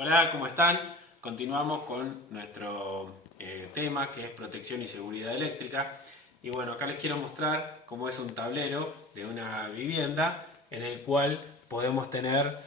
Hola, ¿cómo están? Continuamos con nuestro tema que es protección y seguridad eléctrica. Y bueno, acá les quiero mostrar cómo es un tablero de una vivienda en el cual podemos tener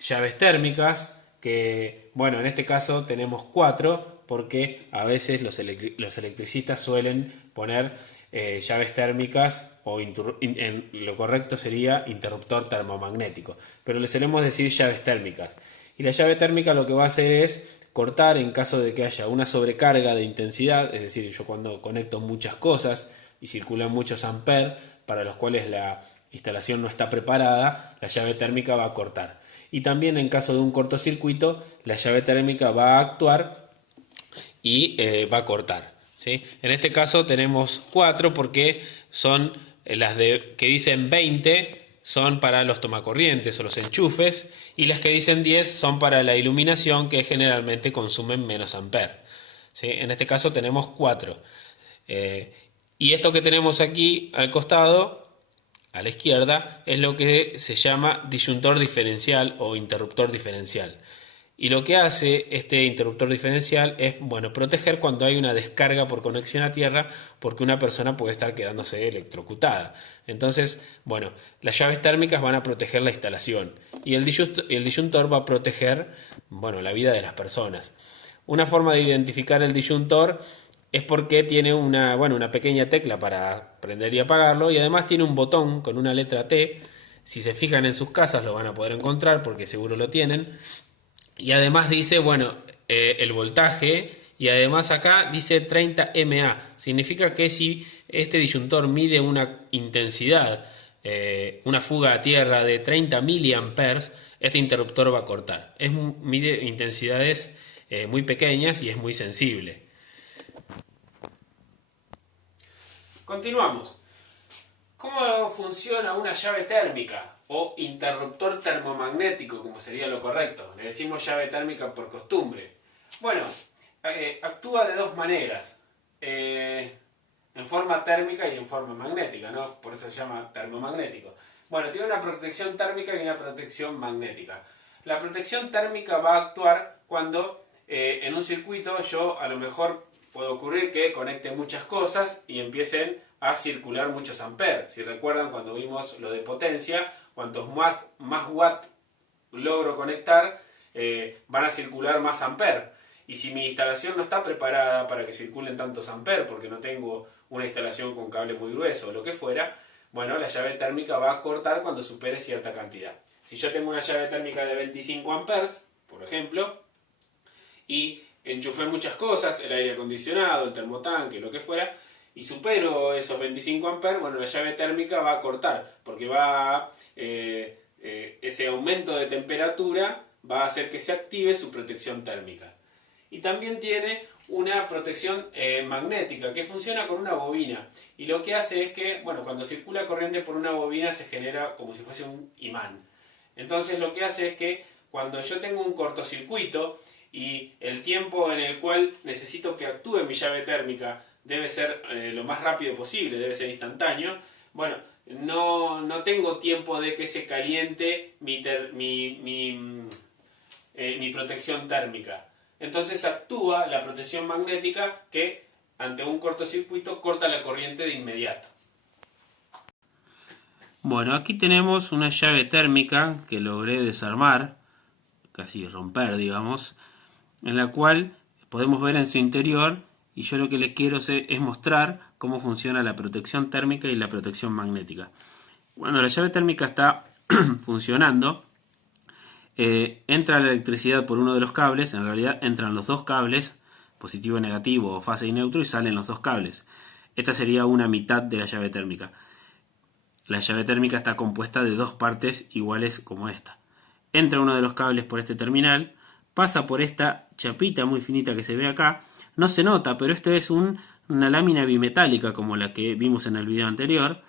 llaves térmicas que, bueno, en este caso tenemos 4 porque a veces los electricistas suelen poner llaves térmicas o lo correcto sería interruptor termomagnético, pero le solemos decir llaves térmicas. Y la llave térmica lo que va a hacer es cortar en caso de que haya una sobrecarga de intensidad, es decir, yo cuando conecto muchas cosas y circulan muchos amperes para los cuales la instalación no está preparada, la llave térmica va a cortar. Y también en caso de un cortocircuito, la llave térmica va a actuar y va a cortar. ¿Sí? En este caso tenemos 4 porque son las que dicen 20 son para los tomacorrientes o los enchufes y las que dicen 10 son para la iluminación que generalmente consumen menos amper. ¿Sí? En este caso tenemos 4. Y esto que tenemos aquí al costado, a la izquierda, es lo que se llama disyuntor diferencial o interruptor diferencial. Y lo que hace este interruptor diferencial es, bueno, proteger cuando hay una descarga por conexión a tierra, porque una persona puede estar quedándose electrocutada. Entonces, bueno, las llaves térmicas van a proteger la instalación y el disyuntor va a proteger, bueno, la vida de las personas. Una forma de identificar el disyuntor es porque tiene una pequeña tecla para prender y apagarlo y además tiene un botón con una letra T. Si se fijan en sus casas lo van a poder encontrar porque seguro lo tienen. Y además dice, bueno, el voltaje y además acá dice 30 mA. Significa que si este disyuntor mide una intensidad, una fuga a tierra de 30 miliamperes, este interruptor va a cortar. Mide intensidades muy pequeñas y es muy sensible. Continuamos. ¿Cómo funciona una llave térmica o interruptor termomagnético, como sería lo correcto? Le decimos llave térmica por costumbre. Bueno, actúa de dos maneras, en forma térmica y en forma magnética, ¿no? Por eso se llama termomagnético. Bueno, tiene una protección térmica y una protección magnética. La protección térmica va a actuar cuando en un circuito yo a lo mejor puede ocurrir que conecte muchas cosas y empiecen a circular muchos amperes. Si recuerdan cuando vimos lo de potencia, cuantos más watt logro conectar, van a circular más amperes. Y si mi instalación no está preparada para que circulen tantos amperes, porque no tengo una instalación con cable muy grueso o lo que fuera, bueno, la llave térmica va a cortar cuando supere cierta cantidad. Si yo tengo una llave térmica de 25 amperes, por ejemplo, y enchufé muchas cosas, el aire acondicionado, el termotanque, lo que fuera, y supero esos 25 amperes, bueno, la llave térmica va a cortar, porque ese aumento de temperatura va a hacer que se active su protección térmica. Y también tiene una protección magnética que funciona con una bobina. Y lo que hace es que, bueno, cuando circula corriente por una bobina se genera como si fuese un imán. Entonces lo que hace es que cuando yo tengo un cortocircuito y el tiempo en el cual necesito que actúe mi llave térmica debe ser lo más rápido posible, debe ser instantáneo, bueno, no tengo tiempo de que se caliente mi protección térmica. Entonces actúa la protección magnética que ante un cortocircuito corta la corriente de inmediato. Bueno, aquí tenemos una llave térmica que logré desarmar, casi romper, digamos, en la cual podemos ver en su interior, y yo lo que les quiero es mostrar cómo funciona la protección térmica y la protección magnética. Cuando la llave térmica está funcionando, entra la electricidad por uno de los cables, en realidad entran los dos cables, positivo y negativo, o fase y neutro, y salen los dos cables. Esta sería una mitad de la llave térmica. La llave térmica está compuesta de dos partes iguales como esta. Entra uno de los cables por este terminal, pasa por esta chapita muy finita que se ve acá. No se nota, pero esto es una lámina bimetálica como la que vimos en el video anterior.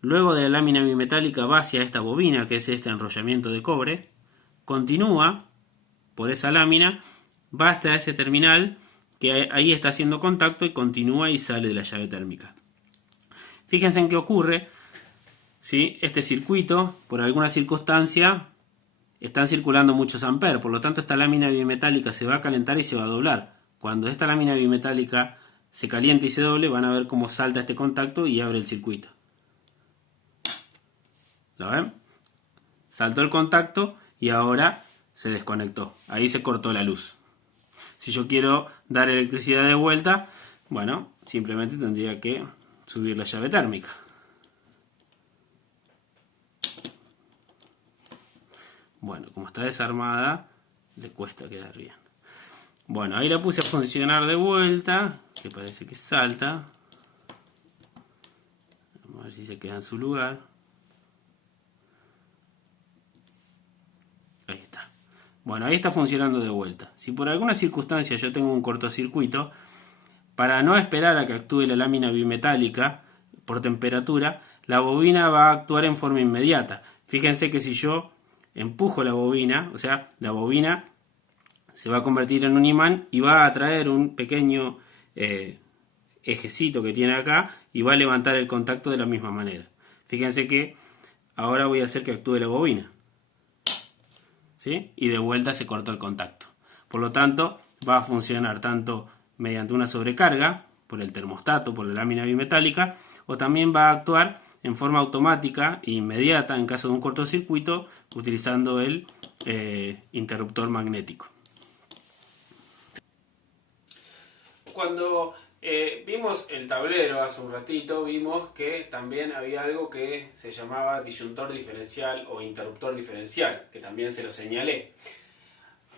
Luego de la lámina bimetálica va hacia esta bobina, que es este enrollamiento de cobre. Continúa por esa lámina, va hasta ese terminal que ahí está haciendo contacto y continúa y sale de la llave térmica. Fíjense en qué ocurre. ¿Sí? Este circuito, por alguna circunstancia, están circulando muchos amperes, por lo tanto esta lámina bimetálica se va a calentar y se va a doblar. Cuando esta lámina bimetálica se caliente y se doble, van a ver cómo salta este contacto y abre el circuito. ¿Lo ven? Saltó el contacto y ahora se desconectó. Ahí se cortó la luz. Si yo quiero dar electricidad de vuelta, bueno, simplemente tendría que subir la llave térmica. Bueno, como está desarmada, le cuesta quedar bien. Bueno, ahí la puse a funcionar de vuelta, que parece que salta. Vamos a ver si se queda en su lugar. Ahí está. Bueno, ahí está funcionando de vuelta. Si por alguna circunstancia yo tengo un cortocircuito, para no esperar a que actúe la lámina bimetálica por temperatura, la bobina va a actuar en forma inmediata. Fíjense que si yo empujo la bobina, o sea, la bobina se va a convertir en un imán y va a atraer un pequeño ejecito que tiene acá y va a levantar el contacto de la misma manera. Fíjense que ahora voy a hacer que actúe la bobina, ¿sí? Y de vuelta se cortó el contacto. Por lo tanto, va a funcionar tanto mediante una sobrecarga por el termostato, por la lámina bimetálica, o también va a actuar en forma automática e inmediata en caso de un cortocircuito utilizando el interruptor magnético. Cuando vimos el tablero hace un ratito, vimos que también había algo que se llamaba disyuntor diferencial o interruptor diferencial, que también se lo señalé.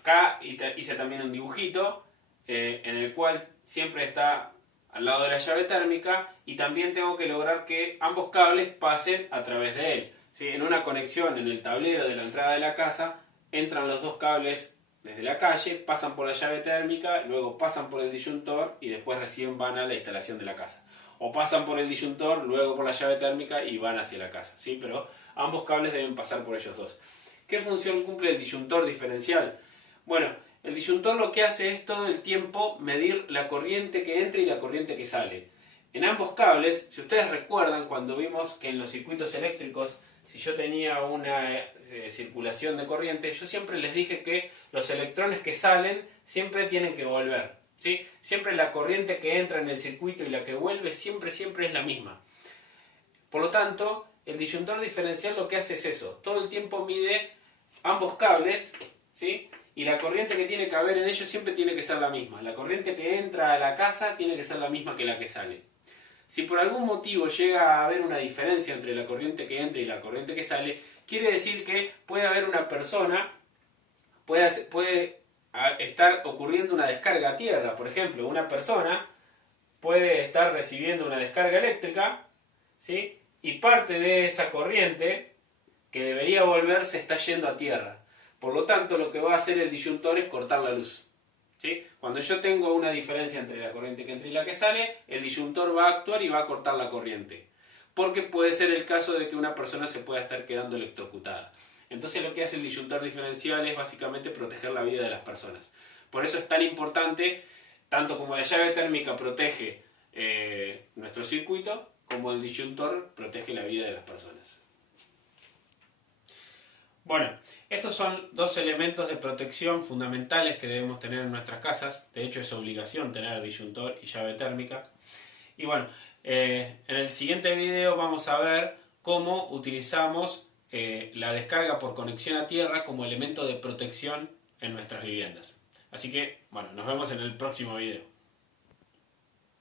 Acá hice también un dibujito en el cual siempre está al lado de la llave térmica y también tengo que lograr que ambos cables pasen a través de él. ¿Sí? En una conexión en el tablero de la entrada de la casa entran los dos cables desde la calle, pasan por la llave térmica, luego pasan por el disyuntor y después recién van a la instalación de la casa. O pasan por el disyuntor, luego por la llave térmica y van hacia la casa. ¿Sí? Pero ambos cables deben pasar por ellos dos. ¿Qué función cumple el disyuntor diferencial? Bueno, el disyuntor lo que hace es todo el tiempo medir la corriente que entra y la corriente que sale. En ambos cables, si ustedes recuerdan cuando vimos que en los circuitos eléctricos, si yo tenía una circulación de corriente, yo siempre les dije que los electrones que salen siempre tienen que volver, ¿sí? Siempre la corriente que entra en el circuito y la que vuelve siempre es la misma. Por lo tanto, el disyuntor diferencial lo que hace es eso, todo el tiempo mide ambos cables, ¿sí? Y la corriente que tiene que haber en ellos siempre tiene que ser la misma. La corriente que entra a la casa tiene que ser la misma que la que sale. Si por algún motivo llega a haber una diferencia entre la corriente que entra y la corriente que sale, quiere decir que puede haber una persona, puede estar ocurriendo una descarga a tierra. Por ejemplo, una persona puede estar recibiendo una descarga eléctrica, ¿sí? Y parte de esa corriente que debería volver se está yendo a tierra. Por lo tanto, lo que va a hacer el disyuntor es cortar la luz. ¿Sí? Cuando yo tengo una diferencia entre la corriente que entra y la que sale, el disyuntor va a actuar y va a cortar la corriente. Porque puede ser el caso de que una persona se pueda estar quedando electrocutada. Entonces lo que hace el disyuntor diferencial es básicamente proteger la vida de las personas. Por eso es tan importante, tanto como la llave térmica protege nuestro circuito, como el disyuntor protege la vida de las personas. Bueno, estos son dos elementos de protección fundamentales que debemos tener en nuestras casas. De hecho, es obligación tener disyuntor y llave térmica. Y bueno, en el siguiente video vamos a ver cómo utilizamos la descarga por conexión a tierra como elemento de protección en nuestras viviendas. Así que, bueno, nos vemos en el próximo video.